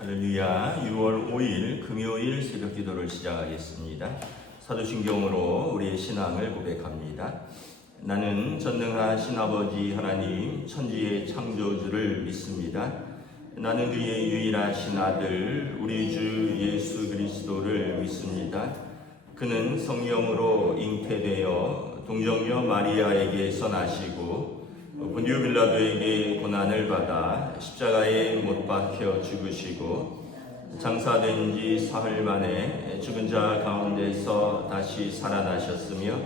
할렐루야. 6월 5일 금요일 새벽 기도를 시작하겠습니다. 사도신경으로 우리의 신앙을 고백합니다. 나는 전능하신 아버지 하나님 천지의 창조주를 믿습니다. 나는 그의 유일하신 아들 우리 주 예수 그리스도를 믿습니다. 그는 성령으로 잉태되어 동정녀 마리아에게서 나시고 본디오 빌라도에게 고난을 받아 십자가에 못 박혀 죽으시고 장사된 지 사흘 만에 죽은 자 가운데서 다시 살아나셨으며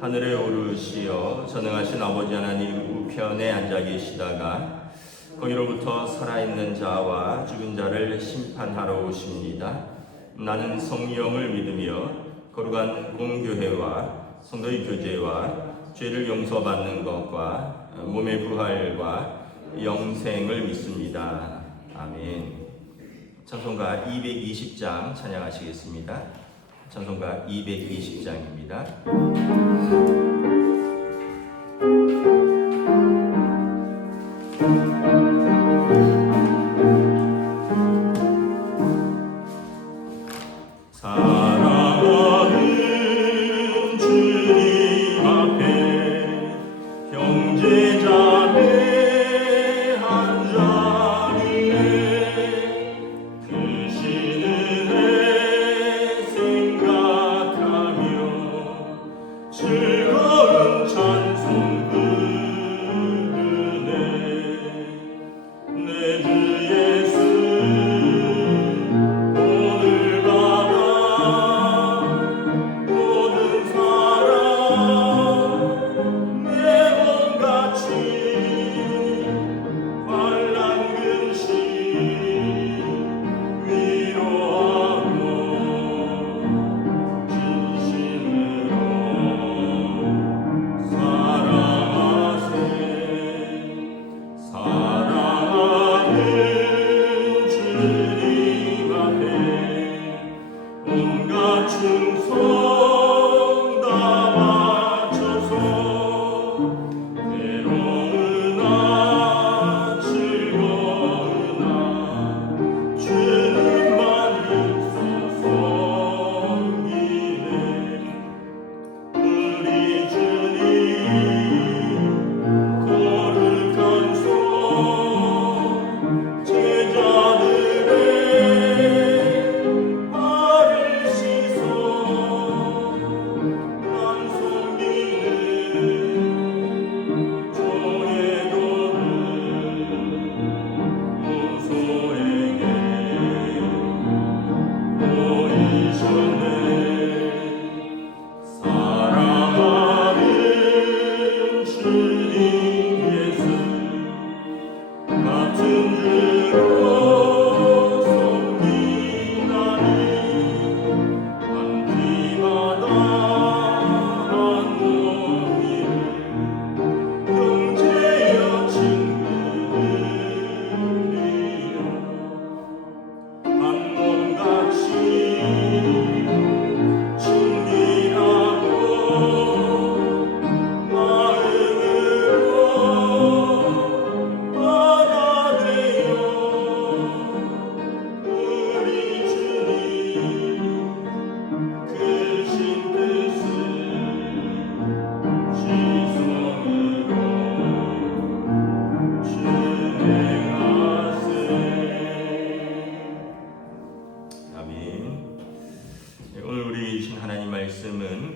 하늘에 오르시어 전능하신 아버지 하나님 우편에 앉아 계시다가 거기로부터 살아있는 자와 죽은 자를 심판하러 오십니다. 나는 성령을 믿으며 거룩한 공교회와 성도의 교제와 죄를 용서받는 것과 몸의 부활과 영생을 믿습니다. 아멘. 찬송가 220장 찬양하시겠습니다. 찬송가 220장입니다.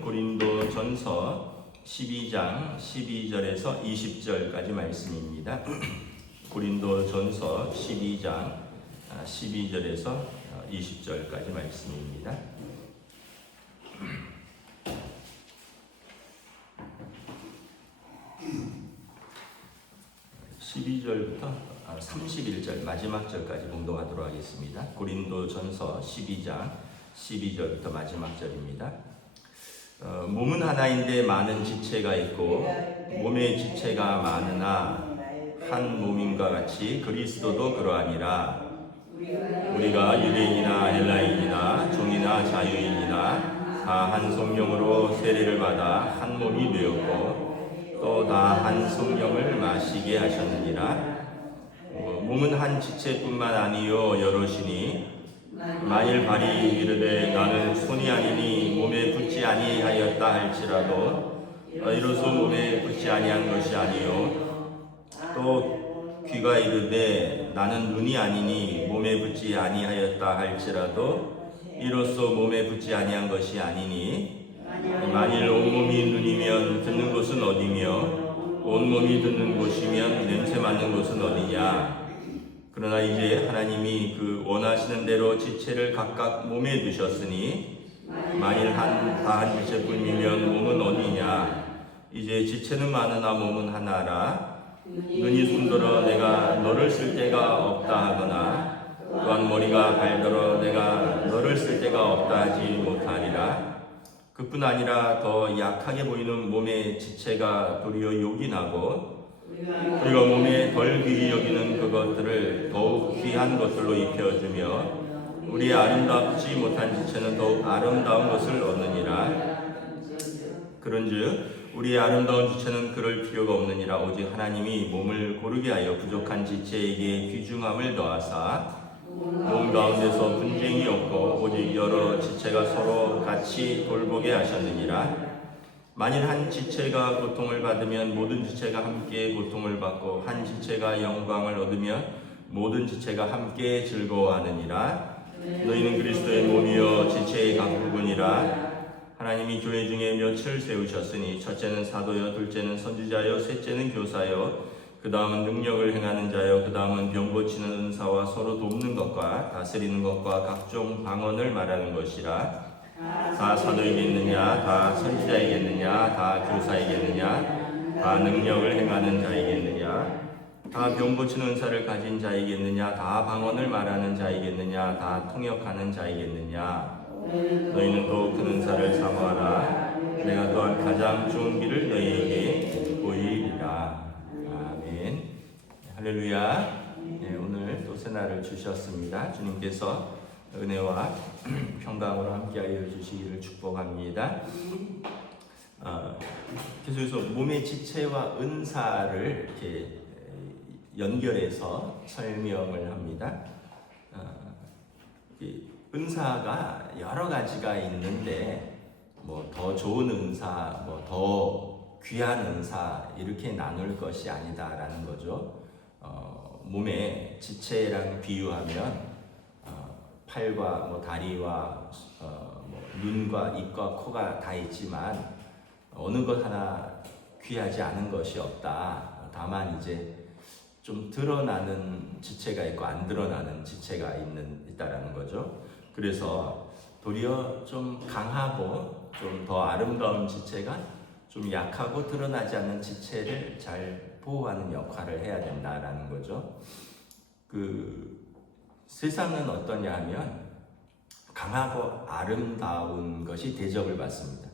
고린도전서 12장 12절에서 20절까지 말씀입니다. 고린도전서 12장 12절에서 20절까지 말씀입니다. 12절부터 31절 마지막 절까지 봉독하도록 하겠습니다. 고린도전서 12장 12절부터 마지막 절입니다. 몸은 하나인데 많은 지체가 있고 몸의 지체가 많으나 한 몸인과 같이 그리스도도 그러하니라. 우리가 유대인이나 헬라인이나 종이나 자유인이나 다 한 성령으로 세례를 받아 한 몸이 되었고 또 다 한 성령을 마시게 하셨느니라. 몸은 한 지체뿐만 아니요 여럿이니 만일 발이 이르되 나는 손이 아니니 몸에 붙지 아니하였다 할지라도 이로써 몸에 붙지 아니한 것이 아니요 또 귀가 이르되 나는 눈이 아니니 몸에 붙지 아니하였다 할지라도 이로써 몸에 붙지 아니한 것이 아니니 만일 온몸이 눈이면 듣는 곳은 어디며 온몸이 듣는 곳이면 냄새 맡는 곳은 어디냐. 그러나 이제 하나님이 그 원하시는 대로 지체를 각각 몸에 두셨으니 만일 한 지체뿐이면 몸은 어디냐. 이제 지체는 많으나 몸은 하나라. 눈이 손들어 내가 너를 쓸 데가 없다 하거나 또한 머리가 발들어 내가 너를 쓸 데가 없다 하지 못하리라. 그뿐 아니라 더 약하게 보이는 몸의 지체가 도리어 요긴하고 우리가 몸에 덜 귀히 여기는 그것들을 더욱 귀한 것들로 입혀주며 우리의 아름답지 못한 지체는 더욱 아름다운 것을 얻느니라. 그런즉 우리의 아름다운 지체는 그럴 필요가 없느니라. 오직 하나님이 몸을 고르게 하여 부족한 지체에게 귀중함을 더하사 몸 가운데서 분쟁이 없고 오직 여러 지체가 서로 같이 돌보게 하셨느니라. 만일 한 지체가 고통을 받으면 모든 지체가 함께 고통을 받고 한 지체가 영광을 얻으면 모든 지체가 함께 즐거워하느니라. 너희는 그리스도의 몸이요 지체의 각 부분이라. 하나님이 교회 중에 몇을 세우셨으니 첫째는 사도요 둘째는 선지자요 셋째는 교사요 그 다음은 능력을 행하는 자요 그 다음은 병 고치는 은사와 서로 돕는 것과 다스리는 것과 각종 방언을 말하는 것이라. 다 사도이겠느냐 다 선지자이겠느냐 다 교사이겠느냐 다 능력을 행하는 자이겠느냐 다 병 고치는 은사를 가진 자이겠느냐 다 방언을 말하는 자이겠느냐 다 통역하는 자이겠느냐. 너희는 더욱 큰 은사를 사모하라. 내가 또한 가장 좋은 길을 너희에게 보이리라. 아멘. 할렐루야. 네, 오늘 또 새날을 주셨습니다. 주님께서 은혜와 평강으로 함께하여 주시기를 축복합니다. 계속해서 몸의 지체와 은사를 이렇게 연결해서 설명을 합니다. 은사가 여러 가지가 있는데 뭐 더 좋은 은사, 뭐 더 귀한 은사 이렇게 나눌 것이 아니다라는 거죠. 몸의 지체랑 비유하면 팔과 뭐 다리와 뭐 눈과 입과 코가 다 있지만 어느 것 하나 귀하지 않은 것이 없다. 다만 이제 좀 드러나는 지체가 있고 안 드러나는 지체가 있다라는 거죠. 그래서 도리어 좀 강하고 좀 더 아름다운 지체가 좀 약하고 드러나지 않는 지체를 잘 보호하는 역할을 해야 된다라는 거죠. 세상은 어떠냐 하면 강하고 아름다운 것이 대접을 받습니다.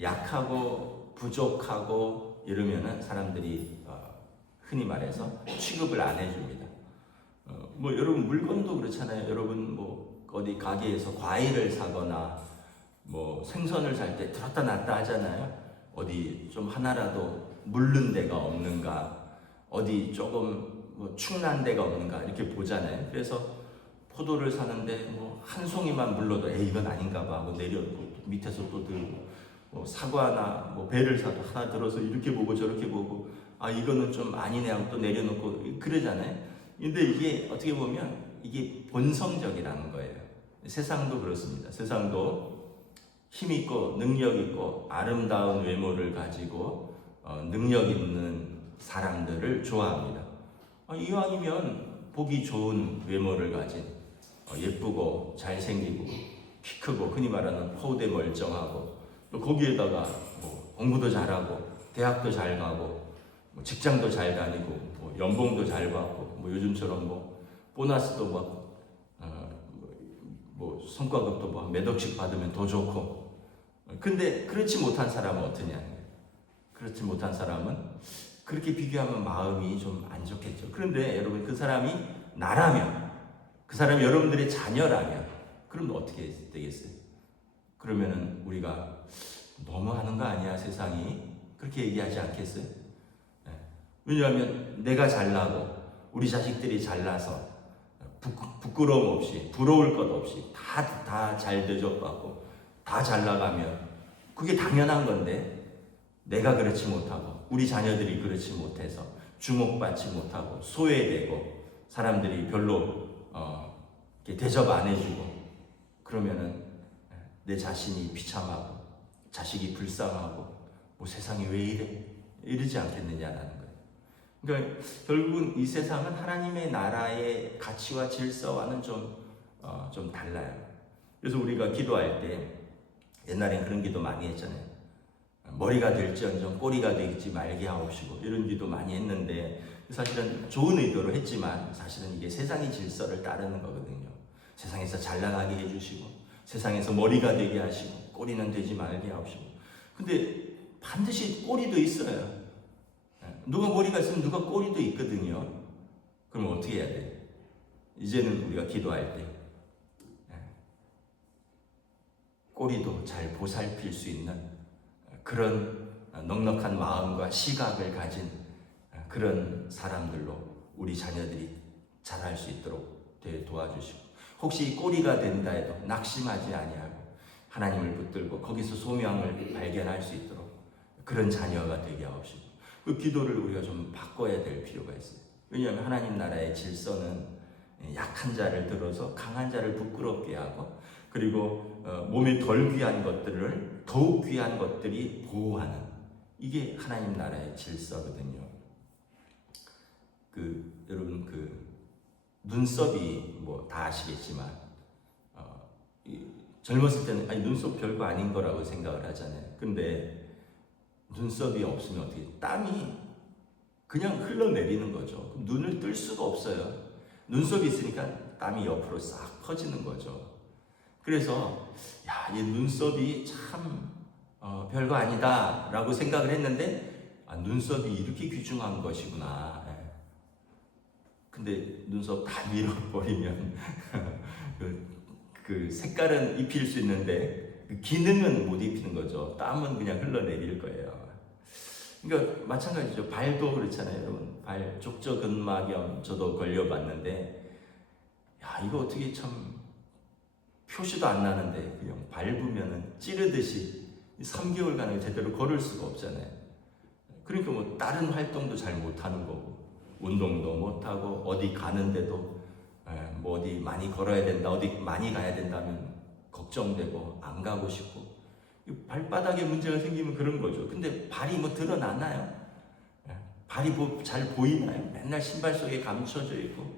약하고 부족하고 이러면은 사람들이 흔히 말해서 취급을 안 해줍니다. 뭐 여러분 물건도 그렇잖아요. 여러분 뭐 어디 가게에서 과일을 사거나 뭐 생선을 살 때 들었다 놨다 하잖아요. 어디 좀 하나라도 물른 데가 없는가, 어디 조금 뭐 축난 데가 없는가 이렇게 보잖아요. 그래서 포도를 사는데 뭐 한 송이만 물러도 이건 아닌가 봐 하고 내려놓고 밑에서 또 들고 뭐 사과나 뭐 배를 사도 하나 들어서 이렇게 보고 저렇게 보고 이거는 좀 아니네 하고 또 내려놓고 그러잖아요. 근데 이게 어떻게 보면 이게 본성적이라는 거예요. 세상도 그렇습니다. 세상도 힘 있고 능력 있고 아름다운 외모를 가지고 능력 있는 사람들을 좋아합니다. 이왕이면 보기 좋은 외모를 가진 예쁘고 잘생기고 키 크고 흔히 말하는 포대 멀쩡하고 또 거기에다가 뭐 공부도 잘하고 대학도 잘 가고 뭐 직장도 잘 다니고 뭐 연봉도 잘 받고 뭐 요즘처럼 뭐 보너스도 받고 뭐 성과급도 뭐 몇 억씩 받으면 더 좋고. 근데 그렇지 못한 사람은 어떠냐? 그렇지 못한 사람은 그렇게 비교하면 마음이 좀 안 좋겠죠. 그런데 여러분 그 사람이 나라면, 그 사람이 여러분들의 자녀라면 그럼 어떻게 되겠어요? 그러면은 우리가 너무하는 거 아니야 세상이? 그렇게 얘기하지 않겠어요? 왜냐하면 내가 잘나고 우리 자식들이 잘나서 부끄러움 없이 부러울 것 없이 다 잘 대접받고 다 잘 나가면 그게 당연한 건데 내가 그렇지 못하고 우리 자녀들이 그렇지 못해서 주목받지 못하고 소외되고 사람들이 별로 대접 안 해주고 그러면은 내 자신이 비참하고 자식이 불쌍하고 뭐 세상이 왜 이래? 이러지 않겠느냐라는 거예요. 그러니까 결국은 이 세상은 하나님의 나라의 가치와 질서와는 좀 달라요. 그래서 우리가 기도할 때 옛날엔 그런 기도 많이 했잖아요. 머리가 될지언정 꼬리가 되지 말게 하옵시고 이런 기도 많이 했는데 사실은 좋은 의도로 했지만 사실은 이게 세상의 질서를 따르는 거거든요. 세상에서 잘 나가게 해주시고 세상에서 머리가 되게 하시고 꼬리는 되지 말게 하옵시고 근데 반드시 꼬리도 있어요. 누가 머리가 있으면 누가 꼬리도 있거든요. 그럼 어떻게 해야 돼? 이제는 우리가 기도할 때 꼬리도 잘 보살필 수 있는 그런 넉넉한 마음과 시각을 가진 그런 사람들로 우리 자녀들이 자랄 수 있도록 도와주시고 혹시 꼬리가 된다 해도 낙심하지 아니하고 하나님을 붙들고 거기서 소명을 발견할 수 있도록 그런 자녀가 되게 하옵시고 그 기도를 우리가 좀 바꿔야 될 필요가 있어요. 왜냐하면 하나님 나라의 질서는 약한 자를 들어서 강한 자를 부끄럽게 하고 그리고 몸에 덜 귀한 것들을 더욱 귀한 것들이 보호하는 이게 하나님 나라의 질서거든요. 여러분 눈썹이 뭐 다 아시겠지만 젊었을 때는 아니 눈썹 별거 아닌 거라고 생각을 하잖아요. 근데 눈썹이 없으면 어떻게 땀이 그냥 흘러내리는 거죠. 그럼 눈을 뜰 수가 없어요. 눈썹이 있으니까 땀이 옆으로 싹 퍼지는 거죠. 그래서 이 눈썹이 참 별거 아니다 라고 생각을 했는데 눈썹이 이렇게 귀중한 것이구나. 근데 눈썹 다 밀어버리면 그 색깔은 입힐 수 있는데 그 기능은 못 입히는 거죠. 땀은 그냥 흘러내릴 거예요. 그러니까 마찬가지죠. 발도 그렇잖아요, 여러분. 발 족저근막염 저도 걸려봤는데 이거 어떻게 참 표시도 안 나는데 그냥 밟으면은 찌르듯이 3개월간을 제대로 걸을 수가 없잖아요. 그러니까 뭐 다른 활동도 잘 못하는 거고 운동도 못하고 어디 가는데도 뭐 어디 많이 걸어야 된다 어디 많이 가야 된다면 걱정되고 안 가고 싶고 발바닥에 문제가 생기면 그런 거죠. 근데 발이 뭐 드러나나요? 발이 뭐 잘 보이나요? 맨날 신발 속에 감춰져 있고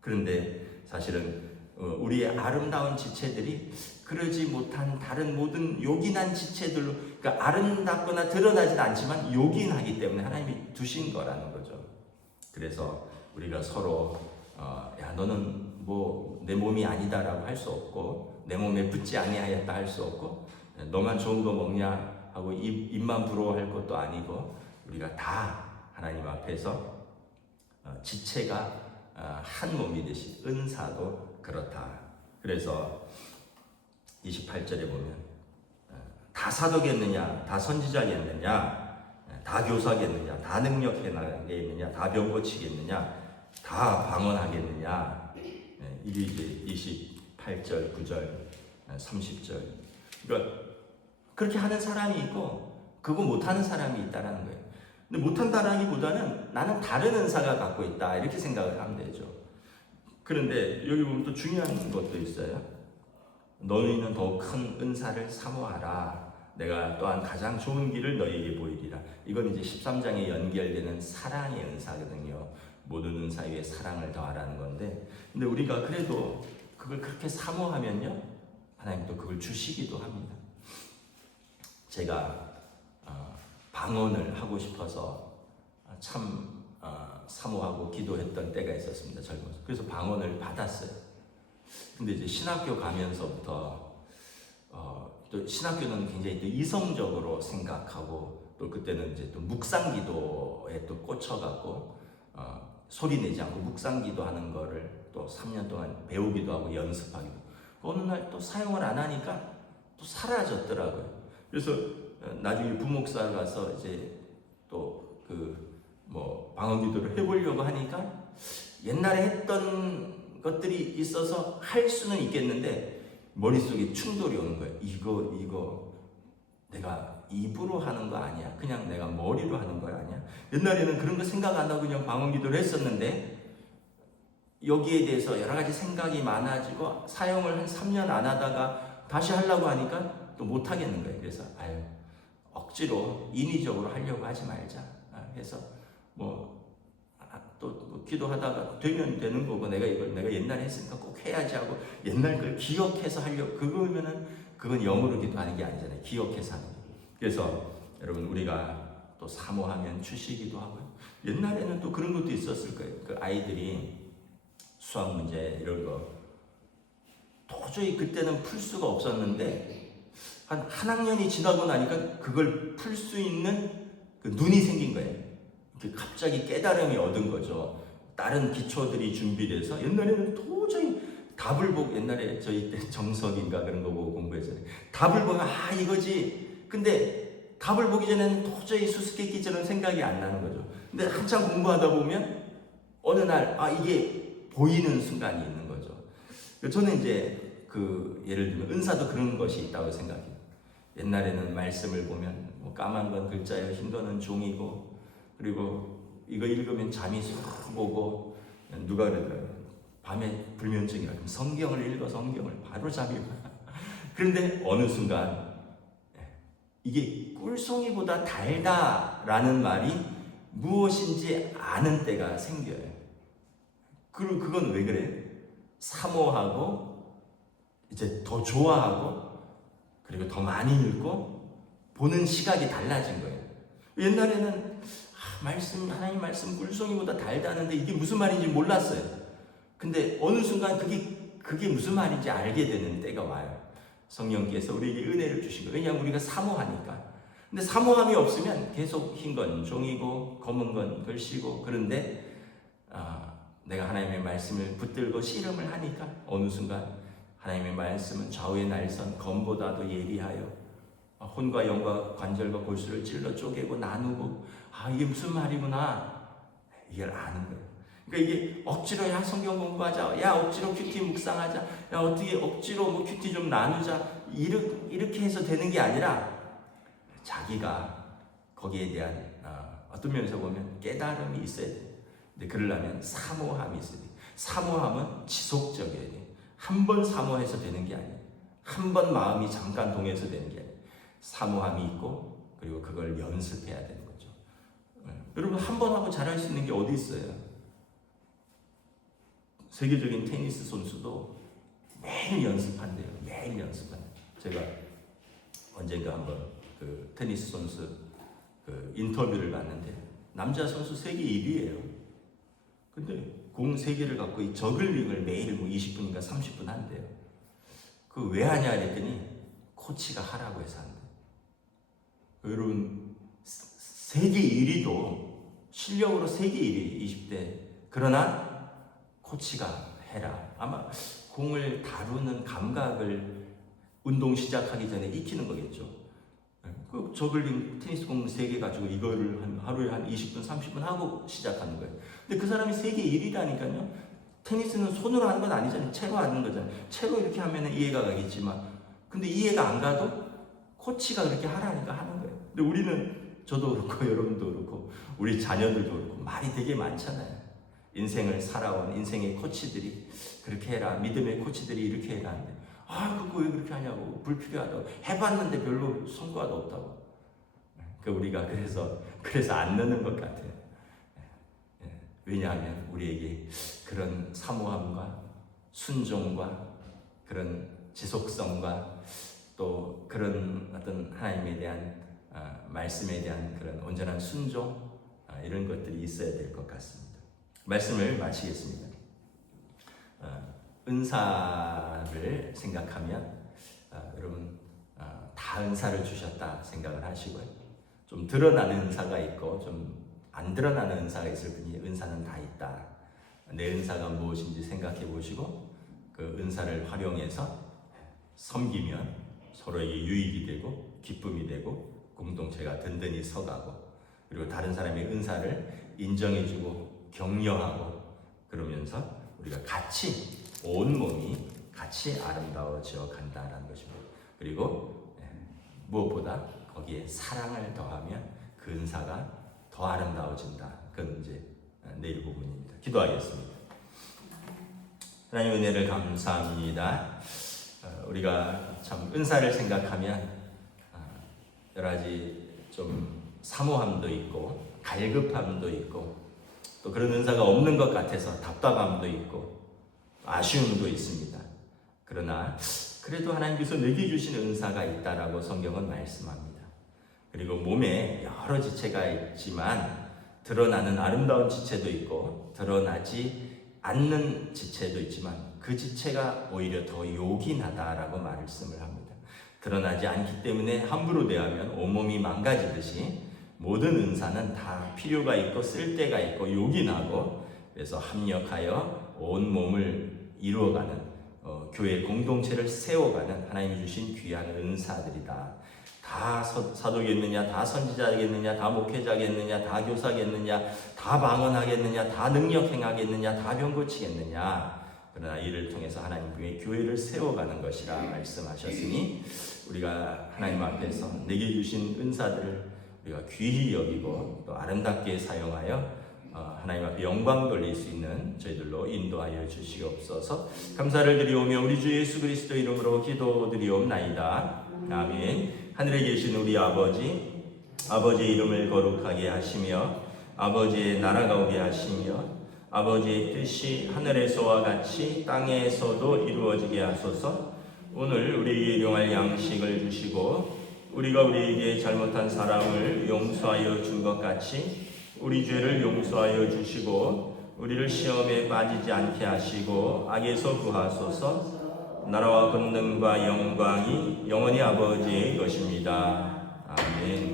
그런데 사실은 우리의 아름다운 지체들이 그러지 못한 다른 모든 요긴한 지체들로 그러니까 아름답거나 드러나진 않지만 요긴하기 때문에 하나님이 두신 거라는 거죠. 그래서 우리가 서로 너는 뭐 내 몸이 아니다라고 할 수 없고 내 몸에 붙지 아니하였다 할 수 없고 너만 좋은 거 먹냐 하고 입만 부러워할 것도 아니고 우리가 다 하나님 앞에서 지체가 한 몸이듯이 은사도 그렇다. 그래서 28절에 보면 다 사도겠느냐 다 선지자겠느냐 다 교사겠느냐 다 능력해나가겠느냐 다 병 고치겠느냐 다 방언하겠느냐 이게 이제 28절 9절 30절 그러니까 그렇게 하는 사람이 있고 그거 못하는 사람이 있다는 거예요. 근데 못한다라기보다는 나는 다른 은사가 갖고 있다 이렇게 생각을 하면 되죠. 그런데 여기 보면 또 중요한 것도 있어요. 너희는 더 큰 은사를 사모하라. 내가 또한 가장 좋은 길을 너희에게 보이리라. 이건 이제 13장에 연결되는 사랑의 은사거든요. 모든 은사 위에 사랑을 더하라는 건데 근데 우리가 그래도 그걸 그렇게 사모하면요 하나님도 그걸 주시기도 합니다. 제가 방언을 하고 싶어서 참 사모하고 기도했던 때가 있었습니다. 젊어서. 그래서 방언을 받았어요. 근데 이제 신학교 가면서부터 또 신학교는 굉장히 또 이성적으로 생각하고 또 그때는 이제 또 묵상기도에 또 꽂혀갖고 소리 내지 않고 묵상기도 하는 거를 또 3년 동안 배우기도 하고 연습하기도. 어느 날 또 사용을 안 하니까 또 사라졌더라고요. 그래서 나중에 부목사 가서 이제 또 방언기도를 해보려고 하니까 옛날에 했던 것들이 있어서 할 수는 있겠는데 머릿속에 충돌이 오는 거예요. 이거 내가 입으로 하는 거 아니야. 그냥 내가 머리로 하는 거 아니야. 옛날에는 그런 거 생각 안 하고 그냥 방언기도를 했었는데 여기에 대해서 여러 가지 생각이 많아지고 사용을 한 3년 안 하다가 다시 하려고 하니까 또 못 하겠는 거예요. 그래서 억지로 인위적으로 하려고 하지 말자 해서 또 기도하다가 되면 되는 거고 내가 옛날에 했으니까 꼭 해야지 하고 옛날 걸 기억해서 하려고 그건 영으로 기도하는 게 아니잖아요. 기억해서 하는 거. 그래서 여러분 우리가 또 사모하면 주시기도 하고요. 옛날에는 또 그런 것도 있었을 거예요. 그 아이들이 수학 문제 이런 거 도저히 그때는 풀 수가 없었는데 한 학년이 지나고 나니까 그걸 풀 수 있는 그 눈이 생긴 거예요. 갑자기 깨달음이 얻은 거죠. 다른 기초들이 준비돼서 옛날에는 도저히 답을 보고 옛날에 저희 때 정석인가 그런 거 보고 공부했잖아요. 답을 보면 이거지. 근데 답을 보기 전에는 도저히 수수께끼처럼 생각이 안 나는 거죠. 근데 한참 공부하다 보면 어느 날 이게 보이는 순간이 있는 거죠. 저는 이제 예를 들면 은사도 그런 것이 있다고 생각해요. 옛날에는 말씀을 보면 까만 건 글자예요, 흰 거는 종이고, 그리고 이거 읽으면 잠이 쏙 오고, 누가 그러더라고요. 밤에 불면증이라 그럼 성경을 읽어. 성경을 바로 잠이 와. 그런데 어느 순간 이게 꿀송이보다 달다라는 말이 무엇인지 아는 때가 생겨요. 그리고 그건 왜 그래요? 사모하고 이제 더 좋아하고 그리고 더 많이 읽고 보는 시각이 달라진 거예요. 옛날에는 하나님 말씀 꿀송이보다 달다는데 이게 무슨 말인지 몰랐어요. 근데 어느 순간 그게 무슨 말인지 알게 되는 때가 와요. 성령께서 우리에게 은혜를 주신 거예요. 왜냐하면 우리가 사모하니까. 근데 사모함이 없으면 계속 흰 건 종이고 검은 건 글씨고 그런데 내가 하나님의 말씀을 붙들고 씨름을 하니까 어느 순간 하나님의 말씀은 좌우의 날선 검보다도 예리하여 혼과 영과 관절과 골수를 찔러 쪼개고 나누고 이게 무슨 말이구나 이걸 아는 거예요. 그러니까 이게 억지로 성경 공부하자, 억지로 큐티 묵상하자, 어떻게 억지로 큐티 좀 나누자 이렇게 해서 되는 게 아니라 자기가 거기에 대한 어떤 면에서 보면 깨달음이 있어야 돼요. 근데 그러려면 사모함이 있어야 돼요. 사모함은 지속적이어야 돼요. 한 번 사모해서 되는 게 아니에요. 한 번 마음이 잠깐 동해서 되는 게 아니에요. 사모함이 있고 그리고 그걸 연습해야 되는 거죠. 여러분 한 번 하고 잘할 수 있는 게 어디 있어요? 세계적인 테니스 선수도 매일 연습한대요. 매일 연습한대요. 제가 언젠가 한번 그 테니스 선수 그 인터뷰를 봤는데 남자 선수 세계 1위예요. 근데 공 3개를 갖고 이 저글링을 매일 20분인가 30분 한대요. 그 왜 하냐 그랬더니 코치가 하라고 해서 한대요. 여러분 세계 1위도 실력으로 세계 1위 20대 그러나 코치가 해라. 아마 공을 다루는 감각을 운동 시작하기 전에 익히는 거겠죠. 그 저글링 테니스 공 3개 가지고 이거를 하루에 한 20분 30분 하고 시작하는 거예요. 근데 그 사람이 세계 1위라니까요. 테니스는 손으로 하는 건 아니잖아요. 채로 하는 거잖아요. 채로 이렇게 하면 이해가 가겠지만 근데 이해가 안 가도 코치가 그렇게 하라니까 하는 거예요. 근데 우리는 저도 그렇고 여러분도 그렇고 우리 자녀들도 그렇고 말이 되게 많잖아요. 인생을 살아온 인생의 코치들이 그렇게 해라. 믿음의 코치들이 이렇게 해라 하는데 그거 왜 그렇게 하냐고 불필요하다고 해봤는데 별로 성과도 없다고. 우리가 그래서 안 넣는 것 같아요. 왜냐하면 우리에게 그런 사모함과 순종과 그런 지속성과 또 그런 어떤 하나님에 대한 말씀에 대한 그런 온전한 순종 이런 것들이 있어야 될 것 같습니다. 말씀을 마치겠습니다. 은사를 생각하면 여러분 다 은사를 주셨다 생각을 하시고요. 좀 드러나는 은사가 있고 좀 안 드러나는 은사가 있을 뿐이 은사는 다 있다. 내 은사가 무엇인지 생각해 보시고 그 은사를 활용해서 섬기면 서로에게 유익이 되고 기쁨이 되고 공동체가 든든히 서가고 그리고 다른 사람의 은사를 인정해주고 격려하고 그러면서 우리가 같이 온 몸이 같이 아름다워져 간다는 것입니다. 그리고 무엇보다 거기에 사랑을 더하면 그 은사가 더 아름다워진다. 그건 이제 내일 부분입니다. 기도하겠습니다. 하나님 은혜를 감사합니다. 우리가 참 은사를 생각하면 여러 가지 좀 사모함도 있고 갈급함도 있고 또 그런 은사가 없는 것 같아서 답답함도 있고 아쉬움도 있습니다. 그러나 그래도 하나님께서 내게 주신 은사가 있다라고 성경은 말씀합니다. 그리고 몸에 여러 지체가 있지만 드러나는 아름다운 지체도 있고 드러나지 않는 지체도 있지만 그 지체가 오히려 더 요긴하다라고 말씀을 합니다. 드러나지 않기 때문에 함부로 대하면 온몸이 망가지듯이 모든 은사는 다 필요가 있고 쓸데가 있고 요긴하고 그래서 합력하여 온 몸을 이루어가는 교회 공동체를 세워가는 하나님이 주신 귀한 은사들이다. 다 사도겠느냐, 다 선지자겠느냐, 다 목회자겠느냐, 다 교사겠느냐, 다 방언하겠느냐, 다 능력 행하겠느냐, 다 병 고치겠느냐. 그러나 이를 통해서 하나님의 교회를 세워가는 것이라 말씀하셨으니 우리가 하나님 앞에서 내게 주신 은사들을 우리가 귀히 여기고 또 아름답게 사용하여 하나님 앞에 영광 돌릴 수 있는 저희들로 인도하여 주시옵소서. 감사를 드리오며 우리 주 예수 그리스도 이름으로 기도드리옵나이다. 아멘. 하늘에 계신 우리 아버지, 아버지의 이름을 거룩하게 하시며 아버지의 나라가 오게 하시며 아버지의 뜻이 하늘에서와 같이 땅에서도 이루어지게 하소서. 오늘 우리에게 일용할 양식을 주시고 우리가 우리에게 잘못한 사람을 용서하여 준 것 같이 우리 죄를 용서하여 주시고 우리를 시험에 빠지지 않게 하시고 악에서 구하소서. 나라와 권능과 영광이 영원히 아버지의 것입니다. 아멘.